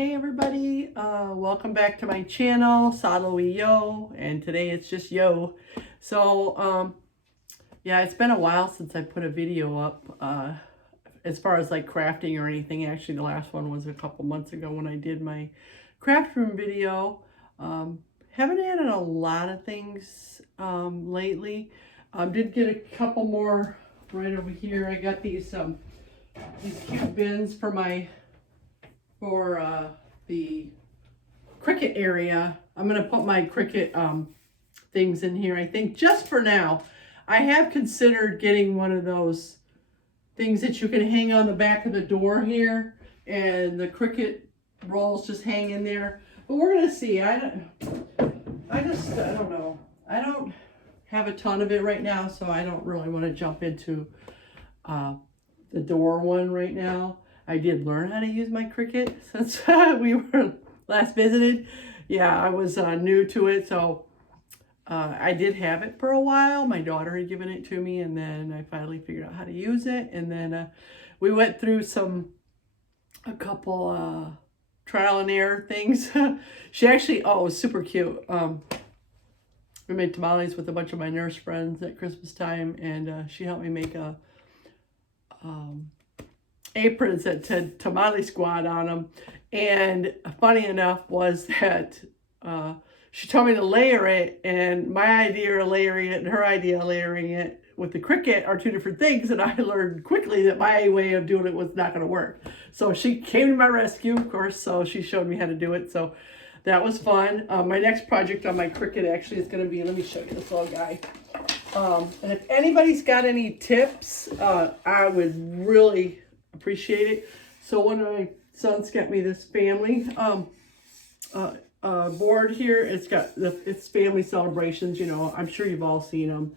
Hey everybody, welcome back to my channel, Saloy Yo, and today it's just Yo. So, yeah, it's been a while since I put a video up, as far as like crafting or anything. Actually, the last one was a couple months ago when I did my craft room video. Haven't added a lot of things, lately. Did get a couple more right over here. I got these cute bins for the Cricut area. I'm going to put my Cricut things in here, I think, just for now. I have considered getting one of those things that you can hang on the back of the door here, and the Cricut rolls just hang in there. But we're going to see. I don't know. I don't have a ton of it right now, so I don't really want to jump into the door one right now. I did learn how to use my Cricut since we were last visited. Yeah, I was new to it, so I did have it for a while. My daughter had given it to me, and then I finally figured out how to use it. And then we went through a couple trial and error things. She actually, oh, it was super cute. We made tamales with a bunch of my nurse friends at Christmas time, and she helped me make aprons that said tamale squad on them. And funny enough was that she told me to layer it, and my idea of layering it and her idea of layering it with the Cricut are two different things, and I learned quickly that my way of doing it was not going to work. So she came to my rescue, of course, so she showed me how to do it. So that was fun. My next project on my Cricut actually is going to be, let me show you this little guy. And if anybody's got any tips, I would really appreciate it. So one of my sons got me this family board here. It's family celebrations, you know. I'm sure you've all seen them.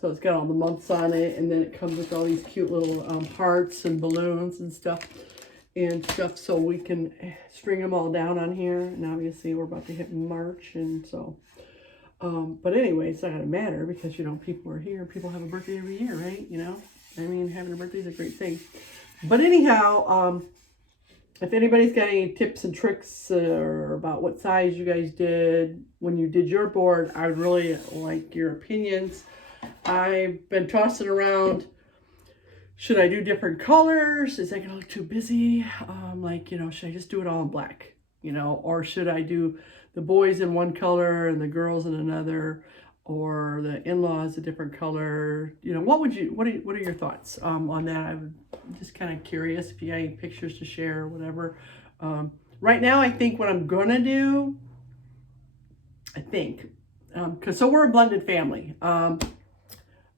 So it's got all the months on it, and then it comes with all these cute little hearts and balloons and stuff, so we can string them all down on here. And obviously we're about to hit March, and so but anyway, it's not gonna matter because, you know, people are here. People have a birthday every year, right? You know, I mean, having a birthday is a great thing. But anyhow, if anybody's got any tips and tricks or about what size you guys did when you did your board, I would really like your opinions. I've been tossing around, should I do different colors? Is that gonna look too busy? Like, you know, should I just do it all in black? You know, or should I do the boys in one color and the girls in another, or the in-laws a different color? You know, what are your thoughts on that? I'm just kind of curious if you got any pictures to share or whatever. Right now, I think what I'm gonna do, so we're a blended family. I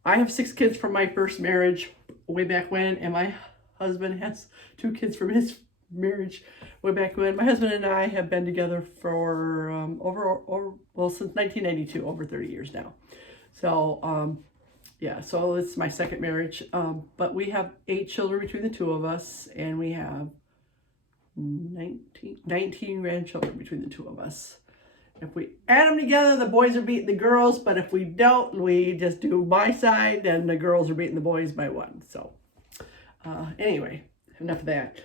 have 6 kids from my first marriage way back when, and my husband has 2 kids from his marriage way back when. My husband and I have been together for since 1992, over 30 years now. So yeah, so it's my second marriage. But we have 8 children between the two of us, and we have 19 grandchildren between the two of us. If we add them together, the boys are beating the girls, but if we don't, we just do my side, and the girls are beating the boys by 1. So anyway, enough of that.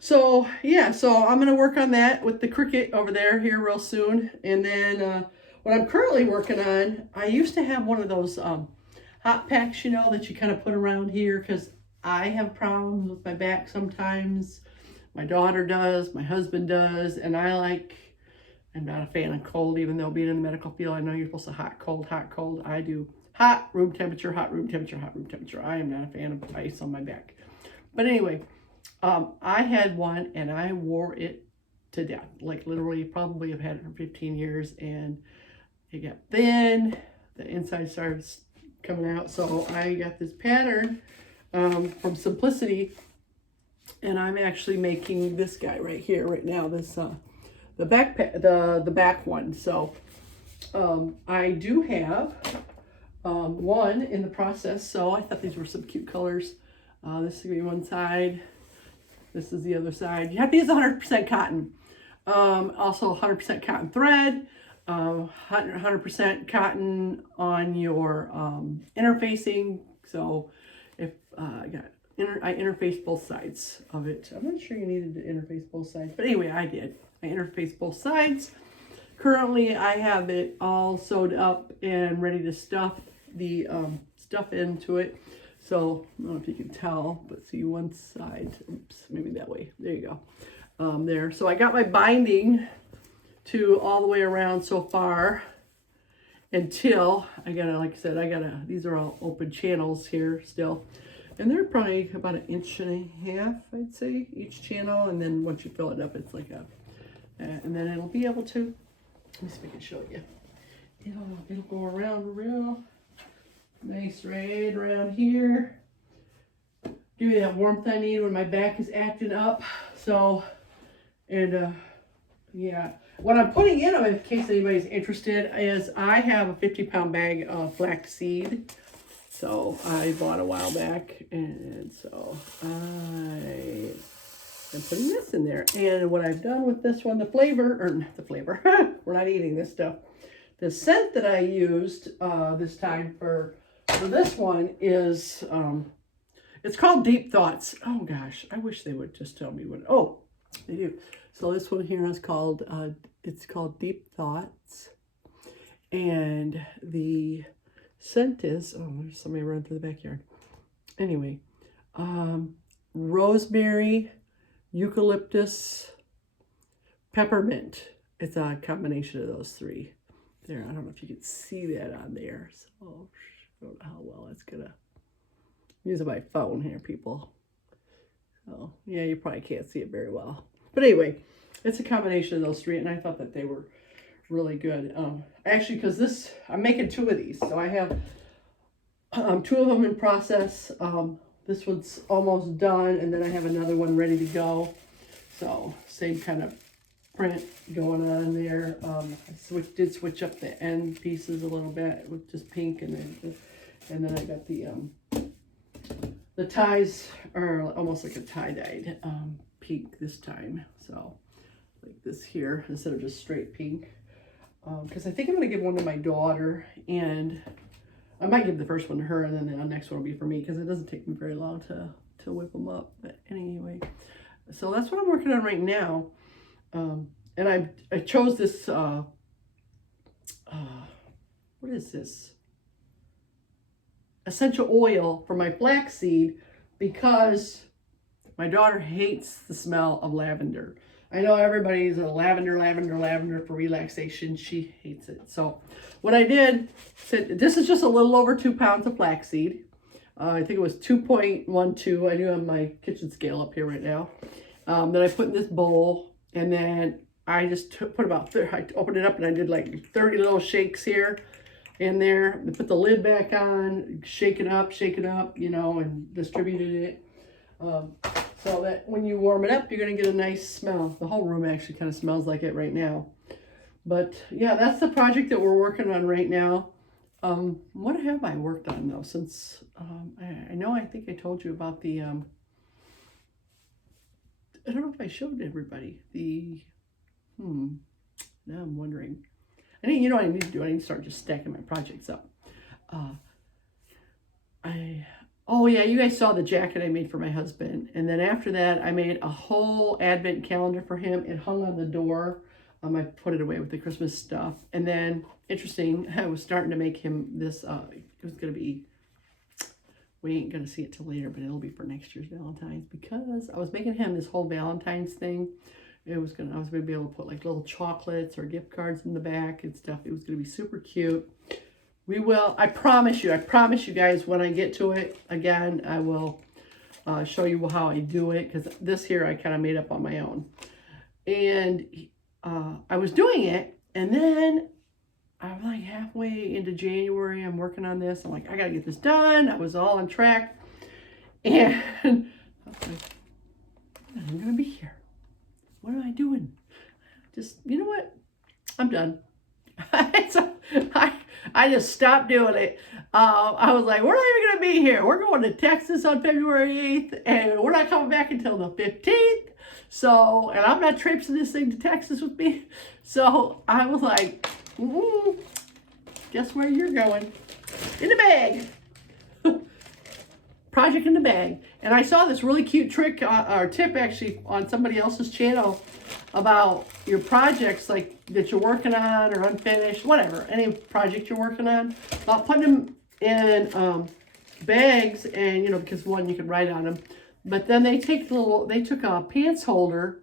So yeah, so I'm going to work on that with the Cricut over there here real soon. And then what I'm currently working on, I used to have one of those hot packs, you know, that you kind of put around here because I have problems with my back sometimes. My daughter does, my husband does, and I'm not a fan of cold, even though being in the medical field, I know you're supposed to hot, cold. I do hot, room temperature, hot, room temperature, hot, room temperature. I am not a fan of ice on my back. But anyway, I had one and I wore it to death. Like literally, probably have had it for 15 years, and it got thin. The inside starts coming out. So I got this pattern from Simplicity, and I'm actually making this guy right here, right now. This the back one. So I do have one in the process. So I thought these were some cute colors. This is gonna be one side. This is the other side. You have to use 100% cotton. Also 100% cotton thread. 100% cotton on your interfacing. So if I got I interfaced both sides of it. I'm not sure you needed to interface both sides, but anyway, I did. I interfaced both sides. Currently, I have it all sewed up and ready to stuff the stuff into it. So I don't know if you can tell, but see one side. Oops, maybe that way. There you go. There. So I got my binding to all the way around so far until I gotta, like I said, these are all open channels here still. And they're probably about 1.5 inches, I'd say, each channel. And then once you fill it up, it's like and then it'll be able to, let me see if I can show you. It'll go around real nice right around here. Give me that warmth I need when my back is acting up. So, and yeah. What I'm putting in them, in case anybody's interested, is I have a 50-pound bag of flaxseed. So I bought a while back, and so I'm putting this in there. And what I've done with this one, we're not eating this stuff. The scent that I used this time for this one is, it's called Deep Thoughts. Oh gosh, I wish they would just tell me what, oh, they do. So this one here is called, it's called Deep Thoughts. And the scent is, oh, there's somebody running through the backyard. Anyway, rosemary, eucalyptus, peppermint. It's a combination of those three. There, I don't know if you can see that on there. So I don't know how well it's gonna. I'm using my phone here, people. So yeah, you probably can't see it very well. But anyway, it's a combination of those three, and I thought that they were really good. Actually, because I'm making 2 of these, so I have 2 of them in process. This one's almost done, and then I have another one ready to go. So same kind of print going on there. I did switch up the end pieces a little bit with just pink, and then I got the ties are almost like a tie-dyed pink this time. So like this here instead of just straight pink. Because I think I'm going to give one to my daughter, and I might give the first one to her, and then the next one will be for me, because it doesn't take me very long to whip them up. But anyway, so that's what I'm working on right now. And I chose this, what is this? Essential oil for my flaxseed, because my daughter hates the smell of lavender. I know everybody's a lavender for relaxation. She hates it. So what I did, this is just a little over 2 pounds of flaxseed. I think it was 2.12. I do have my kitchen scale up here right now. Then I put in this bowl, and then I just put about, I opened it up and I did like 30 little shakes here in there. I put the lid back on, shake it up, you know, and distributed it. So that when you warm it up, you're going to get a nice smell. The whole room actually kind of smells like it right now. But yeah, that's the project that we're working on right now. What have I worked on though since, I think I told you about the, I don't know if I showed everybody now I'm wondering. You know what I need to do? I need to start just stacking my projects up. Oh yeah, you guys saw the jacket I made for my husband. And then after that, I made a whole advent calendar for him. It hung on the door. I put it away with the Christmas stuff. And then, interesting, I was starting to make him this, it was going to be, we ain't going to see it till later, but it'll be for next year's Valentine's, because I was making him this whole Valentine's thing. I was going to be able to put like little chocolates or gift cards in the back and stuff. It was going to be super cute. We will, I promise you guys, when I get to it again, I will show you how I do it, because this here I kind of made up on my own. And I was doing it, and then I'm like halfway into January, I'm working on this. I'm like, I gotta get this done. I was all on track, and I was like, I'm gonna be here. What am I doing? Just, you know what? I'm done. I just stopped doing it. I was like, we're not even going to be here. We're going to Texas on February 8th, and we're not coming back until the 15th. So, and I'm not traipsing this thing to Texas with me. So I was like, guess where you're going? In the bag. project in the bag. And I saw this really cute trick or tip actually on somebody else's channel about your projects like that you're working on or unfinished, whatever, any project you're working on, about putting them in bags, and you know, because one, you can write on them, but then they took a pants holder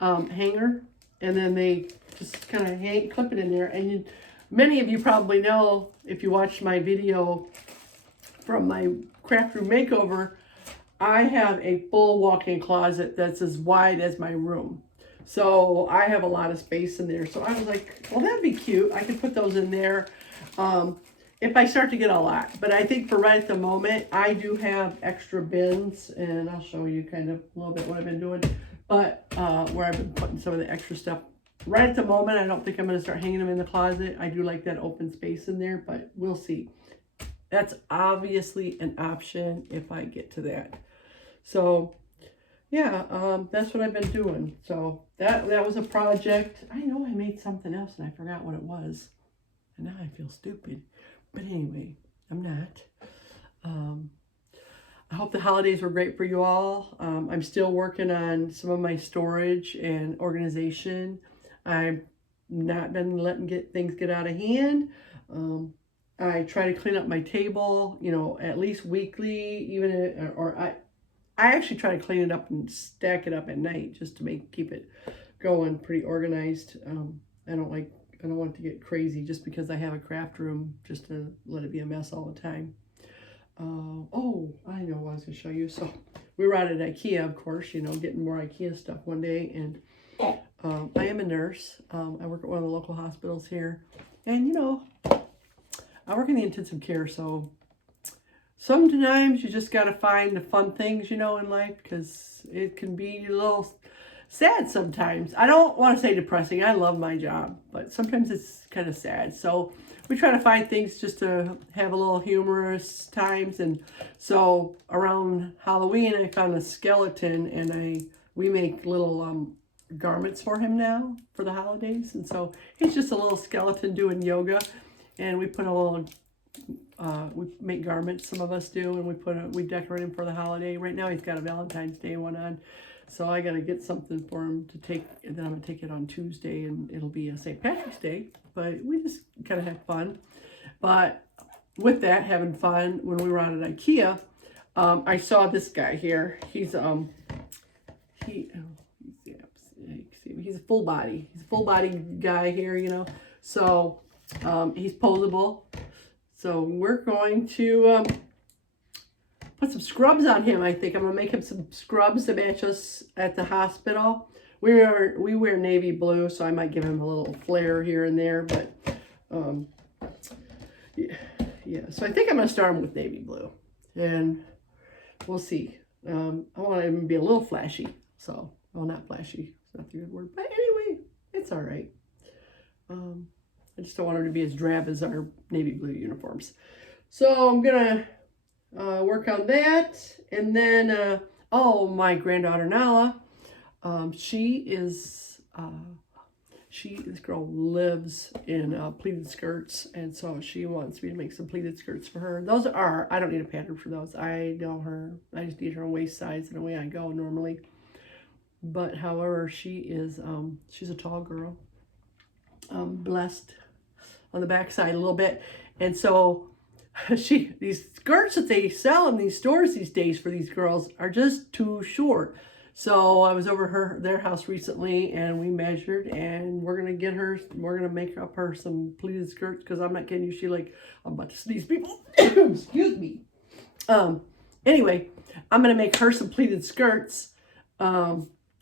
hanger, and then they just kind of clip it in there. And many of you probably know, if you watched my video from my craft room makeover, I have a full walk-in closet that's as wide as my room. So I have a lot of space in there. So I was like, well, that'd be cute. I could put those in there if I start to get a lot. But I think for right at the moment, I do have extra bins, and I'll show you kind of a little bit what I've been doing. But where I've been putting some of the extra stuff. Right at the moment, I don't think I'm going to start hanging them in the closet. I do like that open space in there, but we'll see. That's obviously an option if I get to that. So yeah, that's what I've been doing. So that was a project. I know I made something else and I forgot what it was. And now I feel stupid. But anyway, I'm not. I hope the holidays were great for you all. I'm still working on some of my storage and organization. I've not been letting things get out of hand. I try to clean up my table, you know, at least weekly, I actually try to clean it up and stack it up at night just to keep it going pretty organized. I don't want it to get crazy just because I have a craft room, just to let it be a mess all the time. Oh, I know what I was going to show you. So we were out at IKEA, of course, you know, getting more IKEA stuff one day. And I am a nurse. I work at one of the local hospitals here. And, you know, I work in the intensive care, so sometimes you just got to find the fun things, you know, in life, because it can be a little sad sometimes. I don't want to say depressing. I love my job, but sometimes it's kind of sad. So we try to find things just to have a little humorous times. And so around Halloween, I found a skeleton, and we make little garments for him now for the holidays. And so he's just a little skeleton doing yoga. And we put a little, we make garments, some of us do, and we decorate him for the holiday. Right now he's got a Valentine's Day one on, so I got to get something for him to take, and then I'm going to take it on Tuesday, and it'll be a St. Patrick's Day, but we just kind of had fun. But with that, having fun, when we were out at IKEA, I saw this guy here. He's a full body. He's a full body guy here, you know, so he's posable. So we're going to put some scrubs on him. I think I'm gonna make him some scrubs to match us at the hospital. We wear navy blue, so I might give him a little flare here and there. But yeah. So I think I'm gonna start him with navy blue, and we'll see. I want him to be a little flashy. So, well, not flashy. It's not the good word, but anyway, it's all right. I just don't want her to be as drab as our navy blue uniforms. So I'm going to work on that. And then, my granddaughter Nala, this girl lives in pleated skirts. And so she wants me to make some pleated skirts for her. I don't need a pattern for those. I know her. I just need her waist size and away I go normally. But however, she's a tall girl. Blessed on the backside a little bit, and so these skirts that they sell in these stores these days for these girls are just too short. So I was over their house recently, and we measured, and we're gonna make up her some pleated skirts, because I'm not kidding you, I'm about to sneeze, people. Excuse me. Anyway, I'm gonna make her some pleated skirts.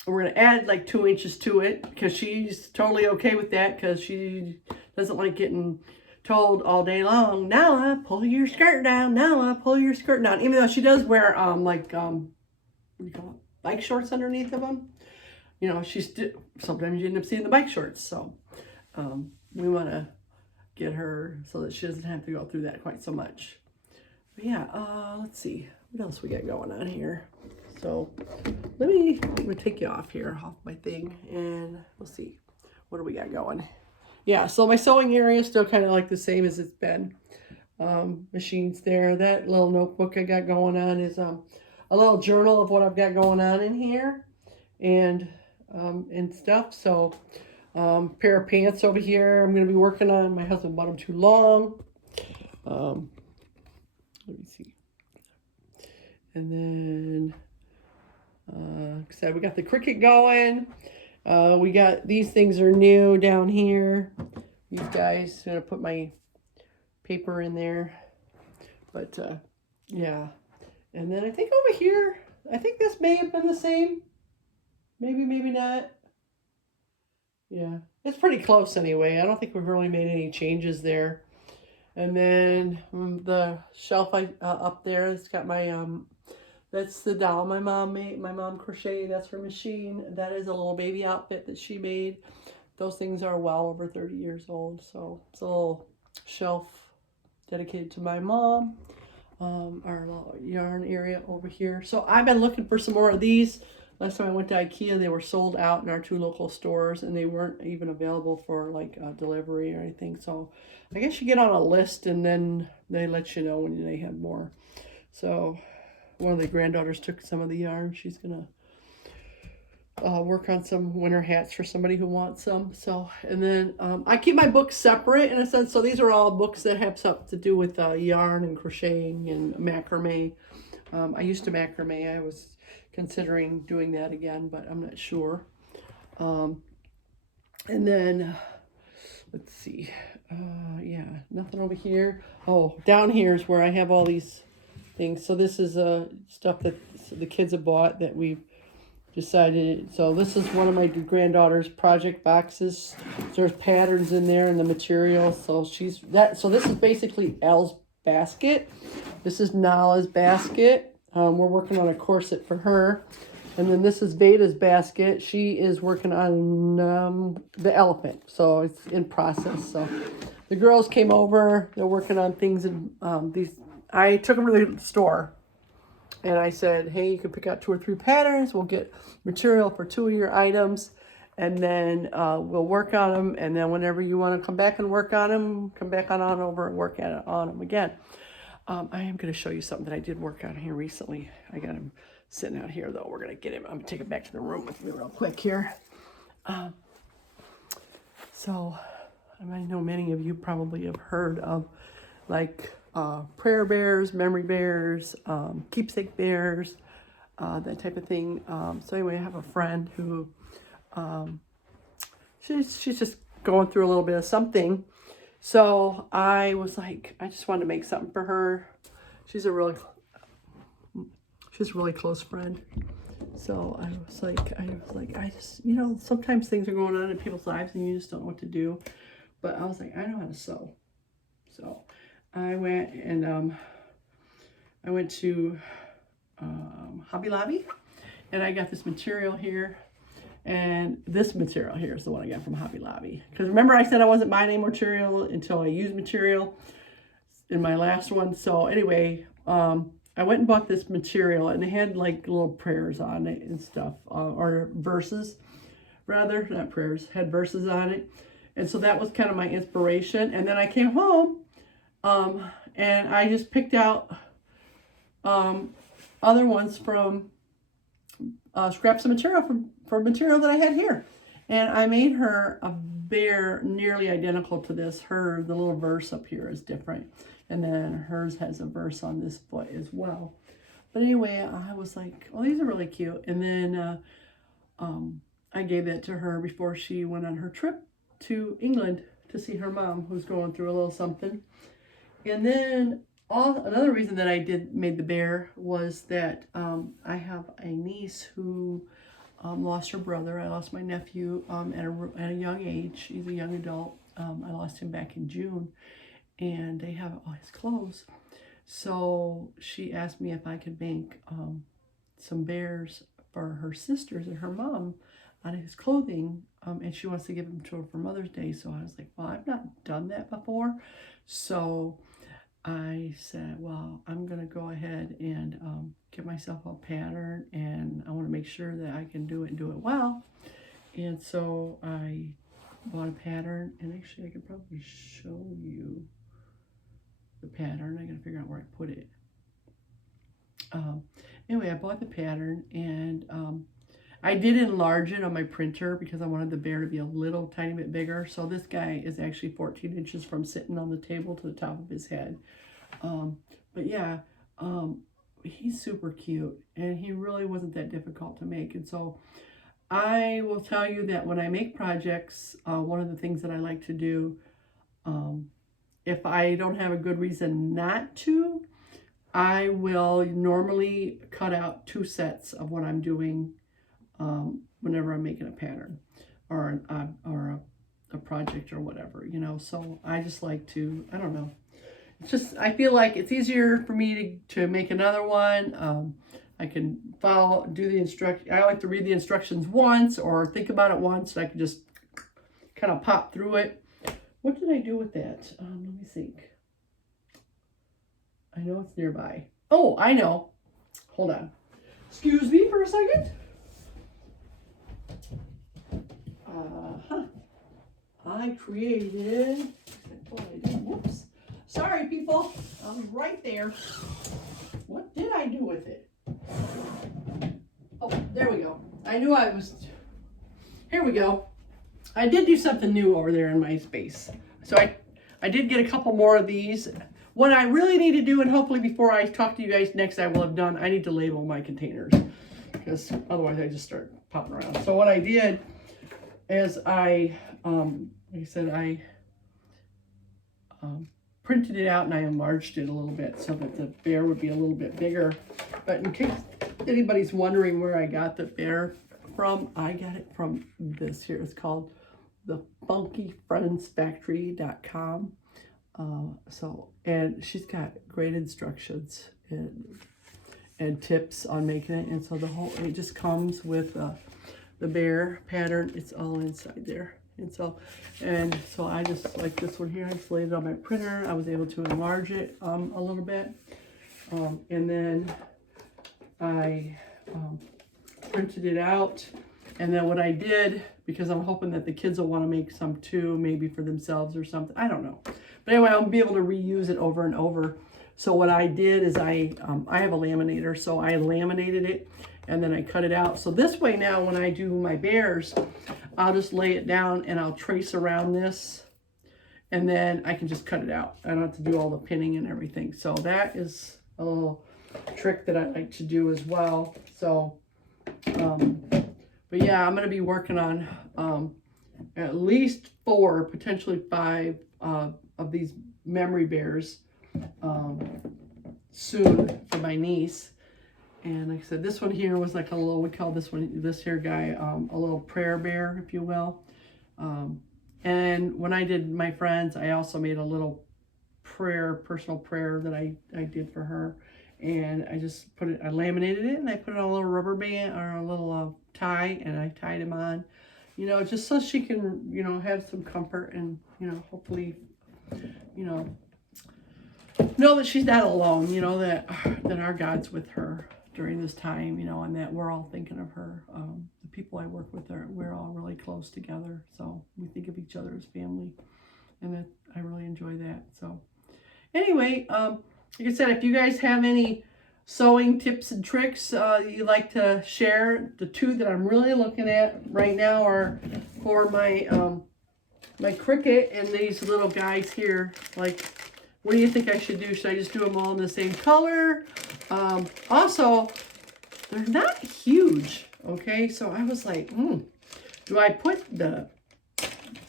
We're going to add like 2 inches to it, because she's totally okay with that, because she doesn't like getting told all day long, Nala, pull your skirt down, Nala, pull your skirt down. Even though she does wear what do you call it? Bike shorts underneath of them. You know, sometimes you end up seeing the bike shorts. So we want to get her so that she doesn't have to go through that quite so much. But yeah, let's see. What else we got going on here? So let me take you off my thing, and we'll see. What do we got going? Yeah, so my sewing area is still kind of like the same as it's been. machines there. That little notebook I got going on is a little journal of what I've got going on in here and stuff. So pair of pants over here I'm going to be working on. My husband bought them too long. Let me see. And then like I said, we got the Cricut going. We got these things are new down here. These guys, I'm gonna put my paper in there. But yeah. And then I think over here, I think this may have been the same. Maybe, maybe not. Yeah, it's pretty close anyway. I don't think we've really made any changes there. And then the shelf up there, it's got my that's the doll my mom made. My mom crocheted. That's her machine. That is a little baby outfit that she made. Those things are well over 30 years old. So it's a little shelf dedicated to my mom. Our little yarn area over here. So I've been looking for some more of these. Last time I went to IKEA, they were sold out in our 2 local stores, and they weren't even available for like delivery or anything. So I guess you get on a list, and then they let you know when they have more. So one of the granddaughters took some of the yarn. She's gonna work on some winter hats for somebody who wants some. So, and then I keep my books separate in a sense. So these are all books that have something to do with yarn and crocheting and macrame. I used to macrame. I was considering doing that again, but I'm not sure. And then let's see. Yeah, nothing over here. Oh, down here is where I have all these things. So this is stuff that the kids have bought that we've decided. So this is one of my granddaughters' project boxes. There's patterns in there and the material. So she's that. So this is basically Elle's basket. This is Nala's basket. We're working on a corset for her. And then this is Veda's basket. She is working on the elephant. So it's in process. So the girls came over. They're working on things. And these, I took them to the store. And I said, hey, you can pick out 2 or 3 patterns. We'll get material for 2 of your items. And then we'll work on them. And then whenever you want to come back and work on them, come back on over and work on them again. I am going to show you something that I did work on here recently. I got him sitting out here, though. We're going to get him. I'm going to take him back to the room with me real quick here. So I know many of you probably have heard of like prayer bears, memory bears, keepsake bears, that type of thing. So anyway, I have a friend who she's just going through a little bit of something. So I was like, I just wanted to make something for her. She's a really close friend. So I was like, I just, you know, sometimes things are going on in people's lives and you just don't know what to do. But I was like, I know how to sew. So I went and I went to Hobby Lobby and I got this material here. And this material here is the one I got from Hobby Lobby. Because remember I said I wasn't buying any material until I used material in my last one. So anyway, I went and bought this material and it had like little prayers on it and stuff. Or verses, rather, not prayers, had verses on it. And so that was kind of my inspiration. And then I came home and I just picked out other ones from scraps of material for material that I had here. And I made her a bear nearly identical to this. The little verse up here is different. And then hers has a verse on this foot as well. But anyway, I was like, oh, these are really cute. And then I gave that to her before she went on her trip to England to see her mom, who's going through a little something. And then another reason that I made the bear was that I have a niece who lost her brother. I lost my nephew at a young age. He's a young adult. I lost him back in June, and they have all his clothes. So she asked me if I could make some bears for her sisters and her mom out of his clothing, and she wants to give them to her for Mother's Day. So I was like, well, I've not done that before. So I said, well, I'm going to go ahead and get myself a pattern, and I want to make sure that I can do it and do it well. And so I bought a pattern, and actually I could probably show you. the pattern. I gotta figure out where I put it. Anyway, I bought the pattern, and I did enlarge it on my printer because I wanted the bear to be a little tiny bit bigger. So this guy is actually 14 inches from sitting on the table to the top of his head. But yeah, he's super cute, and he really wasn't that difficult to make. And so I will tell you that when I make projects, one of the things that I like to do, if I don't have a good reason not to, I will normally cut out 2 sets of what I'm doing whenever I'm making a pattern or a project or whatever, you know. So I just like to, I don't know. It's just, I feel like it's easier for me to make another one. I can do the instruction. I like to read the instructions once or think about it once, so I can just kind of pop through it. What did I do with that? Let me think. I know it's nearby. Oh, I know. Hold on. Excuse me for a second. I created, whoops. Sorry, people. I was right there. What did I do with it? Oh, there we go. I knew I was, here we go. I did do something new over there in my space. So I did get a couple more of these. What I really need to do, and hopefully before I talk to you guys next, I will have done, I need to label my containers, because otherwise I just start popping around. So what I did is like I said, I printed it out and I enlarged it a little bit so that the bear would be a little bit bigger. But in case anybody's wondering where I got the bear from, I got it from this here. It's called the funkyfriendsfactory.com. And she's got great instructions and tips on making it. And so it just comes with the bear pattern. It's all inside there. And so I just, like this one here, I just laid it on my printer. I was able to enlarge it a little bit. And then I printed it out. And then what I did, because I'm hoping that the kids will want to make some too, maybe for themselves or something. I don't know. But anyway, I'll be able to reuse it over and over. So what I did is I have a laminator, so I laminated it and then I cut it out. So this way now when I do my bears, I'll just lay it down and I'll trace around this and then I can just cut it out. I don't have to do all the pinning and everything. So that is a little trick that I like to do as well. So, but yeah, I'm going to be working on at least 4, potentially 5 of these memory bears soon for my niece. And like I said, this one here was like a little, we call this here guy a little prayer bear, if you will. And when I did my friends, I also made a little personal prayer that I did for her. And I just I laminated it and I put it on a little rubber band or a little tie, and I tied him on, you know, just so she can, you know, have some comfort and, you know, hopefully, you know that she's not alone, you know, that our God's with her during this time, you know, and that we're all thinking of her. The people I work with, we're all really close together. So we think of each other as family, and I really enjoy that. So anyway, like I said, if you guys have any sewing tips and tricks you'd like to share, the 2 that I'm really looking at right now are for my my cricket and these little guys here. Like, what do you think I should do? Should I just do them all in the same color? Also, they're not huge, okay? So I was like, do I put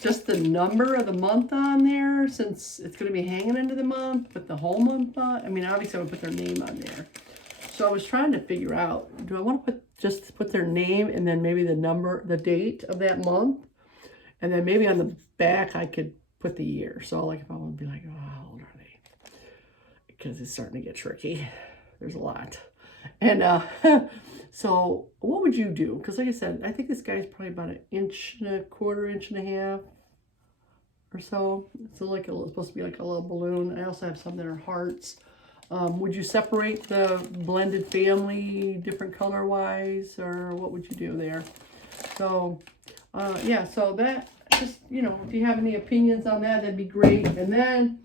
just the number of the month on there, since it's going to be hanging into the month, put the whole month on? I mean, obviously I would put their name on there. So I was trying to figure out, do I want to just put their name and then maybe the date of that month? And then maybe on the back I could put the year. So like if I want to be like, oh, how old are they? Because it's starting to get tricky. There's a lot. And so what would you do? Because like I said, I think this guy's probably about 1.25 inches, 1.5 inches or so. So like it's supposed to be like a little balloon. I also have some that are hearts. Would you separate the blended family different color wise, or what would you do there? So yeah, so that, just, you know, if you have any opinions on that, that'd be great. And then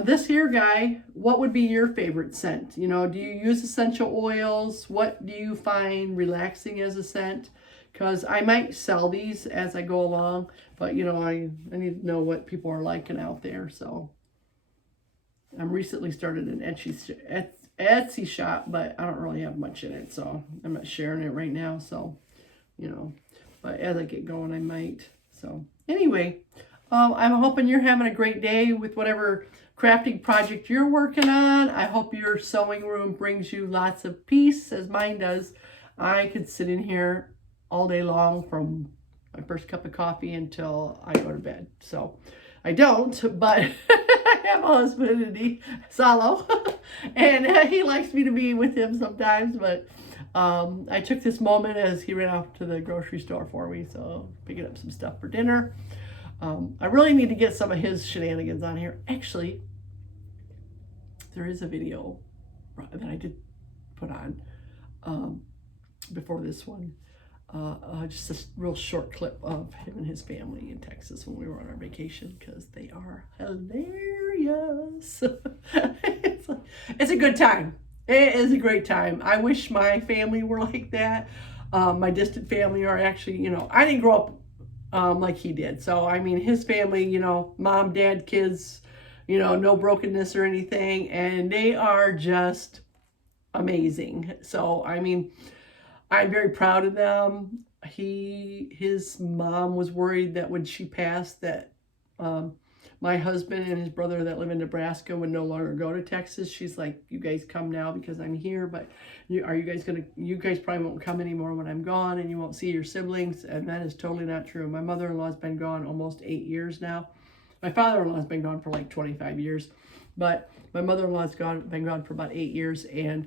This here guy, what would be your favorite scent? You know, do you use essential oils? What do you find relaxing as a scent? Because I might sell these as I go along, but you know, I need to know what people are liking out there. So I'm recently started an Etsy shop, but I don't really have much in it, so I'm not sharing it right now. So, you know, but as I get going, I might. So anyway, I'm hoping you're having a great day with whatever crafting project you're working on. I hope your sewing room brings you lots of peace, as mine does. I could sit in here all day long from my first cup of coffee until I go to bed. So I don't, but I have a husband, Salo, and he likes me to be with him sometimes. But I took this moment as he ran off to the grocery store for me, so picking up some stuff for dinner. I really need to get some of his shenanigans on here. Actually, there is a video that I did put on before this one. Just a real short clip of him and his family in Texas when we were on our vacation, because they are hilarious. It's a good time. It is a great time. I wish my family were like that. My distant family are actually, you know, I didn't grow up like he did. So, I mean, his family, you know, mom, dad, kids, you know, no brokenness or anything. And they are just amazing. So, I mean, I'm very proud of them. His mom was worried that when she passed that my husband and his brother that live in Nebraska would no longer go to Texas. She's like, you guys come now because I'm here, but you guys probably won't come anymore when I'm gone, and you won't see your siblings. And that is totally not true. My mother-in-law's been gone almost 8 years now. My father-in-law's been gone for like 25 years, but my mother-in-law's been gone for about 8 years, and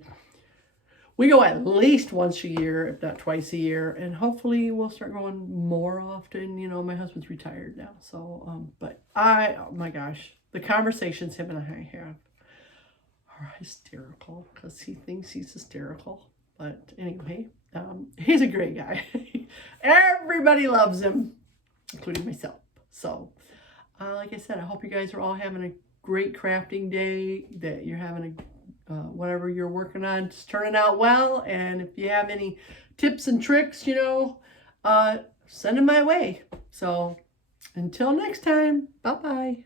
we go at least once a year, if not twice a year, and hopefully we'll start going more often. You know, my husband's retired now, so, but oh my gosh, the conversations him and I have are hysterical, because he thinks he's hysterical. But anyway, he's a great guy. Everybody loves him, including myself. So, like I said, I hope you guys are all having a great crafting day, that you're having whatever you're working on, just turning out well. And if you have any tips and tricks, you know, send them my way. So until next time, bye-bye.